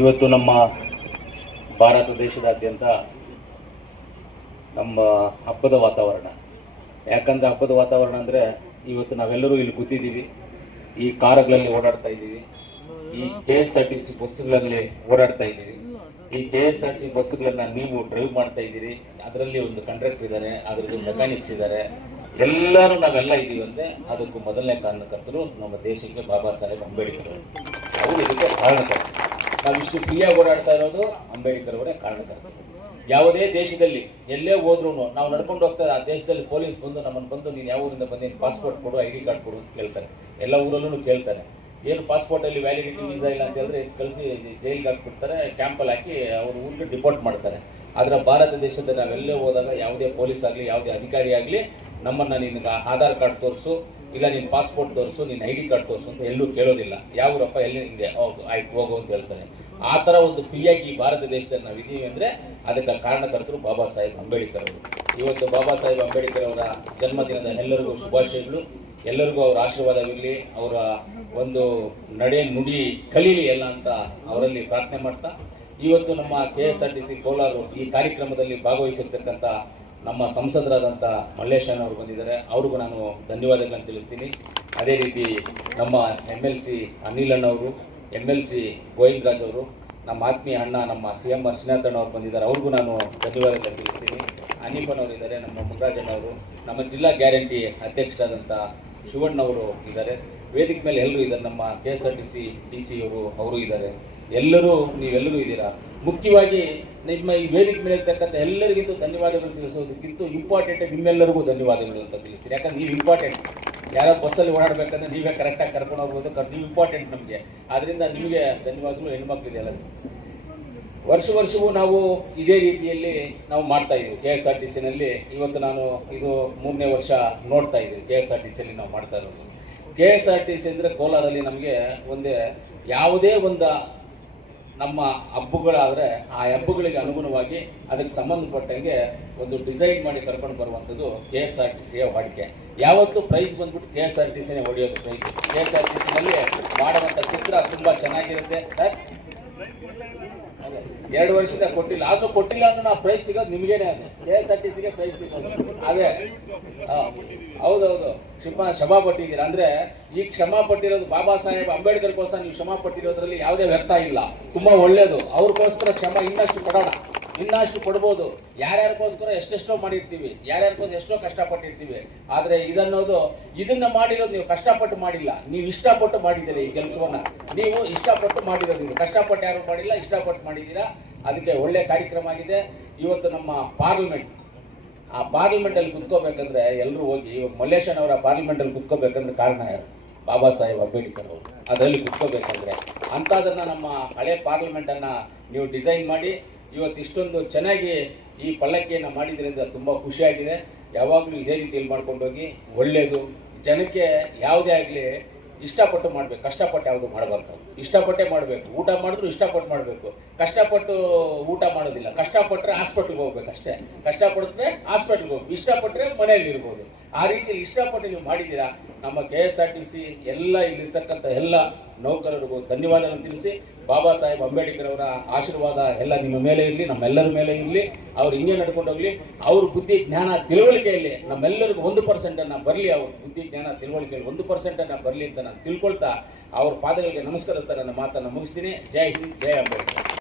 ಇವತ್ತು ನಮ್ಮ ಭಾರತ ದೇಶದಾದ್ಯಂತ ನಮ್ಮ ಹಬ್ಬದ ವಾತಾವರಣ. ಯಾಕಂದರೆ ಹಬ್ಬದ ವಾತಾವರಣ ಅಂದರೆ ಇವತ್ತು ನಾವೆಲ್ಲರೂ ಇಲ್ಲಿ ಕೂತಿದ್ದೀವಿ, ಈ ಕಾರುಗಳಲ್ಲಿ ಓಡಾಡ್ತಾ ಇದ್ದೀವಿ, ಈ KSRTC ಬಸ್ಸುಗಳಲ್ಲಿ ಓಡಾಡ್ತಾ ಇದ್ದೀವಿ. ಈ KSRTC ಬಸ್ಸುಗಳನ್ನ ನೀವು ಡ್ರೈವ್ ಮಾಡ್ತಾ ಇದ್ದೀರಿ, ಅದರಲ್ಲಿ ಒಂದು ಕಂಡಕ್ಟರ್ ಇದ್ದಾರೆ, ಅದರದ್ದು ಮೆಕ್ಯಾನಿಕ್ಸ್ ಇದ್ದಾರೆ, ಎಲ್ಲರೂ ನಾವೆಲ್ಲ ಇದ್ದೀವಿ ಅಂದರೆ ಅದಕ್ಕೂ ಮೊದಲನೇ ಕಾರಣಕರ್ತರು ನಮ್ಮ ದೇಶಕ್ಕೆ ಬಾಬಾ ಸಾಹೇಬ್ ಅಂಬೇಡ್ಕರ್ ಅವರು ಇದಕ್ಕೆ ಕಾರಣಕರ್ತರು. ನಾವಿಷ್ಟು ಫ್ರೀಯಾಗಿ ಓಡಾಡ್ತಾ ಇರೋದು ಅಂಬೇಡ್ಕರ್ ಅವರೇ ಕಾರಣಕರ್ತರು. ಯಾವುದೇ ದೇಶದಲ್ಲಿ ಎಲ್ಲೇ ಹೋದ್ರೂ ನಾವು ನಡ್ಕೊಂಡು ಹೋಗ್ತಾರೆ, ಆ ದೇಶದಲ್ಲಿ ಪೊಲೀಸ್ ನಮ್ಮನ್ನು ಬಂದು ನೀನು ಯಾವ ಊರಿಂದ ಬಂದು ಪಾಸ್ಪೋರ್ಟ್ ಕೊಡು, ID ಕಾರ್ಡ್ ಕೊಡು ಅಂತ ಕೇಳ್ತಾರೆ. ಎಲ್ಲ ಊರಲ್ಲೂ ಕೇಳ್ತಾರೆ. ಏನು ಪಾಸ್ಪೋರ್ಟಲ್ಲಿ ವ್ಯಾಲಿಡಿಟಿ ವೀಸಾ ಇಲ್ಲ ಅಂತ ಹೇಳಿದ್ರೆ ಕಳಿಸಿ ಜೈಲಿಗೆ ಹಾಕ್ಬಿಡ್ತಾರೆ, ಕ್ಯಾಂಪಲ್ಲಿ ಹಾಕಿ ಅವ್ರ ಊರಿಗೆ ಡಿಪೋರ್ಟ್ ಮಾಡ್ತಾರೆ. ಆದರೆ ಭಾರತ ದೇಶದಲ್ಲಿ ನಾವೆಲ್ಲೇ ಹೋದಾಗ ಯಾವುದೇ ಪೊಲೀಸ್ ಆಗಲಿ ಯಾವುದೇ ಅಧಿಕಾರಿ ಆಗಲಿ ನಮ್ಮನ್ನು ನಿನಗೆ ಆಧಾರ್ ಕಾರ್ಡ್ ತೋರಿಸು, ಇಲ್ಲ ನೀನು ಪಾಸ್ಪೋರ್ಟ್ ತೋರಿಸು, ನೀನು ID ಕಾರ್ಡ್ ತೋರಿಸು ಅಂತ ಎಲ್ಲೂ ಕೇಳೋದಿಲ್ಲ. ಯಾವರಪ್ಪ ಎಲ್ಲಿ ಹಿಂಗೆ ಆಯ್ತು ಹೋಗು ಅಂತ ಹೇಳ್ತಾರೆ. ಆ ಥರ ಒಂದು ಫ್ರೀಯಾಗಿ ಈ ಭಾರತ ದೇಶದಲ್ಲಿ ನಾವು ಇದ್ದೀವಿ ಅಂದರೆ ಅದಕ್ಕೆ ಕಾರಣಕರ್ತರು ಬಾಬಾ ಸಾಹೇಬ್ ಅಂಬೇಡ್ಕರ್ ಅವರು. ಇವತ್ತು ಬಾಬಾ ಸಾಹೇಬ್ ಅಂಬೇಡ್ಕರ್ ಅವರ ಜನ್ಮದಿನದ ಎಲ್ಲರಿಗೂ ಶುಭಾಶಯಗಳು. ಎಲ್ಲರಿಗೂ ಅವರ ಆಶೀರ್ವಾದವಿರಲಿ, ಅವರ ಒಂದು ನಡೆ ನುಡಿ ಕಲೀಲಿ ಎಲ್ಲ ಅಂತ ಅವರಲ್ಲಿ ಪ್ರಾರ್ಥನೆ ಮಾಡ್ತಾ, ಇವತ್ತು ನಮ್ಮ KSRTC ಕೋಲಾರ ಈ ಕಾರ್ಯಕ್ರಮದಲ್ಲಿ ಭಾಗವಹಿಸಿರ್ತಕ್ಕಂಥ ನಮ್ಮ ಸಂಸದರಾದಂಥ ಮಲ್ಲೇಶನ್ ಅವರು ಬಂದಿದ್ದಾರೆ, ಅವ್ರಿಗೂ ನಾನು ಧನ್ಯವಾದಗಳನ್ನು ತಿಳಿಸ್ತೀನಿ. ಅದೇ ರೀತಿ ನಮ್ಮ MLC ಅನಿಲ್ ಅಣ್ಣವರು, MLC ಗೋವಿಂದರಾಜ್ ಅವರು, ನಮ್ಮ ಆತ್ಮೀಯ ಅಣ್ಣ ನಮ್ಮ CM ಶ್ರೀನಾಥಣ್ಣ ಅವರು ಬಂದಿದ್ದಾರೆ, ಅವ್ರಿಗೂ ನಾನು ಧನ್ಯವಾದಗಳನ್ನು ತಿಳಿಸ್ತೀನಿ. ಅನೀಪನವರು ಇದ್ದಾರೆ, ನಮ್ಮ ಮುನ್ರಾಜಣ್ಣವರು, ನಮ್ಮ ಜಿಲ್ಲಾ ಗ್ಯಾರಂಟಿ ಅಧ್ಯಕ್ಷರಾದಂಥ ಶಿವಣ್ಣವರು ಇದ್ದಾರೆ, ವೇದಿಕೆ ಮೇಲೆ ಎಲ್ಲರೂ ಇದ್ದಾರೆ, ನಮ್ಮ KSRTC DC ಅವರು ಇದ್ದಾರೆ. ನೀವೆಲ್ಲರೂ ಇದ್ದೀರಾ. ಮುಖ್ಯವಾಗಿ ನಿಮ್ಮ ಈ ವೇದಿಕೆ ಮೇಲೆ ಇರ್ತಕ್ಕಂಥ ಎಲ್ಲರಿಗಿಂತ ಧನ್ಯವಾದಗಳು ತಿಳಿಸೋದಕ್ಕಿಂತ ಇಂಪಾರ್ಟೆಂಟ್ ನಿಮ್ಮೆಲ್ಲರಿಗೂ ಧನ್ಯವಾದಗಳು ಅಂತ ತಿಳಿಸ್ತೀರಿ. ಯಾಕಂದ್ರೆ ನೀವು ಇಂಪಾರ್ಟೆಂಟ್. ಯಾರೋ ಬಸ್ಸಲ್ಲಿ ಓಡಾಡಬೇಕಂದ್ರೆ ನೀವೇ ಕರೆಕ್ಟಾಗಿ ಕರ್ಕೊಂಡು ಹೋಗ್ಬೋದು, ನೀವು ಇಂಪಾರ್ಟೆಂಟ್ ನಮಗೆ. ಆದ್ದರಿಂದ ನಿಮಗೆ ಧನ್ಯವಾದಗಳು. ಹೆಣ್ಮಕ್ಳಿದೆ ಎಲ್ಲ ವರ್ಷವೂ ನಾವು ಇದೇ ರೀತಿಯಲ್ಲಿ ನಾವು ಮಾಡ್ತಾ ಇದ್ದೀವಿ KSRTCನಲ್ಲಿ. ಇವತ್ತು ನಾನು ಇದು 3ನೇ ವರ್ಷ ನೋಡ್ತಾ ಇದ್ದೀವಿ KSRTCಯಲ್ಲಿ ನಾವು ಮಾಡ್ತಾ ಇರೋದು. KSRTC ಅಂದರೆ ಕೋಲಾರಲ್ಲಿ ನಮಗೆ ಯಾವುದೇ ಒಂದು ನಮ್ಮ ಹಬ್ಬಗಳಾದರೆ ಆ ಹಬ್ಬಗಳಿಗೆ ಅನುಗುಣವಾಗಿ ಅದಕ್ಕೆ ಸಂಬಂಧಪಟ್ಟಂಗೆ ಒಂದು ಡಿಸೈನ್ ಮಾಡಿ ಕರ್ಕೊಂಡು ಬರುವಂಥದ್ದು KSRTCಯ ವಾಡಿಕೆ. ಯಾವತ್ತೂ ಪ್ರೈಸ್ ಬಂದ್ಬಿಟ್ಟು KSRTCನೇ ಹೊಡೆಯೋದು. ಪ್ರೈಸ್ KSRTCನಲ್ಲಿ ಮಾಡುವಂಥ ಚಿತ್ರ ತುಂಬ ಚೆನ್ನಾಗಿರುತ್ತೆ. 2 ವರ್ಷದ ಕೊಟ್ಟಿಲ್ಲ, ಆದರೂ ಕೊಟ್ಟಿಲ್ಲ ಅಂದ್ರೆ ನಾವು ಪ್ರೈಸ್ ಸಿಗೋದು ನಿಮಗೇನೆ. ಅದು KSRTCಗೆ ಪ್ರೈಸ್ ಸಿಗೋದು ಅದೇ. ಹೌದೌದು, ಕ್ಷಮಾ ಪಟ್ಟಿದ್ದೀರಾ. ಅಂದರೆ ಈ ಕ್ಷಮಾ ಪಟ್ಟಿರೋದು ಬಾಬಾ ಸಾಹೇಬ್ ಅಂಬೇಡ್ಕರ್ಗೋಸ್ಕರ ನೀವು ಕ್ಷಮಾ ಪಟ್ಟಿರೋದ್ರಲ್ಲಿ ಯಾವುದೇ ವ್ಯರ್ಥ ಇಲ್ಲ, ತುಂಬ ಒಳ್ಳೆಯದು. ಅವ್ರಿಗೋಸ್ಕರ ಇನ್ನಷ್ಟು ಕೊಡೋಣ, ಇನ್ನಷ್ಟು ಕೊಡ್ಬೋದು. ಯಾರ್ಯಾರಿಗೋಸ್ಕರ ಎಷ್ಟೆಷ್ಟೋ ಮಾಡಿರ್ತೀವಿ, ಯಾರ್ಯಾರಿಗೋಸ್ಕರ ಎಷ್ಟೋ ಕಷ್ಟಪಟ್ಟಿರ್ತೀವಿ. ಆದರೆ ಇದನ್ನ ಮಾಡಿರೋದು ನೀವು ಕಷ್ಟಪಟ್ಟು ಮಾಡಿಲ್ಲ, ನೀವು ಇಷ್ಟಪಟ್ಟು ಮಾಡಿದ್ದೀರಿ. ಈ ಕೆಲಸವನ್ನ ನೀವು ಇಷ್ಟಪಟ್ಟು ಮಾಡಿರೋದು, ಇದು ಕಷ್ಟಪಟ್ಟು ಯಾರು ಮಾಡಿಲ್ಲ, ಇಷ್ಟಪಟ್ಟು ಮಾಡಿದ್ದೀರಾ. ಅದಕ್ಕೆ ಒಳ್ಳೆ ಕಾರ್ಯಕ್ರಮ ಆಗಿದೆ. ಇವತ್ತು ನಮ್ಮ ಪಾರ್ಲಿಮೆಂಟ್, ಆ ಪಾರ್ಲಿಮೆಂಟಲ್ಲಿ ಕುತ್ಕೋಬೇಕಂದ್ರೆ ಎಲ್ಲರೂ ಹೋಗಿ, ಇವಾಗ ಮಲ್ಲೇಶನ್ ಅವರ ಪಾರ್ಲಿಮೆಂಟಲ್ಲಿ ಕುತ್ಕೋಬೇಕಂದ್ರೆ ಕಾರಣ ಯಾರು? ಬಾಬಾ ಸಾಹೇಬ್ ಅಂಬೇಡ್ಕರ್ ಅವರು. ಅದರಲ್ಲಿ ಕುತ್ಕೋಬೇಕಂದ್ರೆ ಅಂಥದನ್ನು ನಮ್ಮ ಹಳೆ ಪಾರ್ಲಿಮೆಂಟನ್ನು ನೀವು ಡಿಸೈನ್ ಮಾಡಿ ಇವತ್ತು ಇಷ್ಟೊಂದು ಚೆನ್ನಾಗಿ ಈ ಪಲ್ಲಕ್ಕಿಯನ್ನು ಮಾಡಿದ್ರಿಂದ ತುಂಬ ಖುಷಿಯಾಗಿದೆ. ಯಾವಾಗಲೂ ಇದೇ ರೀತಿಯಲ್ಲಿ ಮಾಡ್ಕೊಂಡೋಗಿ ಒಳ್ಳೆಯದು. ಜನಕ್ಕೆ ಯಾವುದೇ ಆಗಲಿ ಇಷ್ಟಪಟ್ಟು ಮಾಡಬೇಕು, ಕಷ್ಟಪಟ್ಟು ಯಾವುದು ಮಾಡಬಾರ್ದು. ಇಷ್ಟಪಟ್ಟೇ ಮಾಡಬೇಕು. ಊಟ ಮಾಡಿದ್ರು ಇಷ್ಟಪಟ್ಟು ಮಾಡಬೇಕು. ಕಷ್ಟಪಟ್ಟು ಊಟ ಮಾಡೋದಿಲ್ಲ. ಕಷ್ಟಪಟ್ಟರೆ ಹಾಸ್ಪಿಟ್ಲ್ಗೆ ಹೋಗ್ಬೇಕು ಅಷ್ಟೇ. ಕಷ್ಟಪಟ್ಟರೆ ಹಾಸ್ಪಿಟ್ಲ್ಗೆ ಹೋಗ್ಬೇಕು, ಇಷ್ಟಪಟ್ಟರೆ ಮನೆಯಲ್ಲಿ ಇರ್ಬೋದು. ಆ ರೀತಿ ಇಷ್ಟಪಟ್ಟು ನೀವು ಮಾಡಿದ್ದೀರಾ. ನಮ್ಮ KSRTC ಎಲ್ಲ ಇಲ್ಲಿರ್ತಕ್ಕಂಥ ಎಲ್ಲ ನೌಕರರಿಗೂ ಧನ್ಯವಾದಗಳನ್ನು ತಿಳಿಸಿ, ಬಾಬಾ ಸಾಹೇಬ್ ಅಂಬೇಡ್ಕರ್ ಅವರ ಆಶೀರ್ವಾದ ಎಲ್ಲ ನಿಮ್ಮ ಮೇಲೆ ಇರಲಿ, ನಮ್ಮೆಲ್ಲರ ಮೇಲೆ ಇರಲಿ. ಅವ್ರು ಹಿಂಗೆ ನಡ್ಕೊಂಡು ಹೋಗಲಿ. ಅವ್ರ ಬುದ್ಧಿ ಜ್ಞಾನ ತಿಳುವಳಿಕೆಯಲ್ಲಿ ನಮ್ಮೆಲ್ಲರಿಗೂ 1% ಬರಲಿ. ಅವ್ರ ಬುದ್ಧಿ ಜ್ಞಾನ ತಿಳುವಳಿಕೆಯಲ್ಲಿ 1% ಬರಲಿ ಅಂತ ನಾನು ತಿಳ್ಕೊಳ್ತಾ ಅವ್ರ ಪಾದಗಳಿಗೆ ನಮಸ್ಕರಿಸ್ತಾ ನನ್ನ ಮಾತನ್ನು ಮುಗಿಸ್ತೀನಿ. ಜೈ ಹಿಂದ್, ಜೈ ಅಂಬೇಡ್ಕರ್.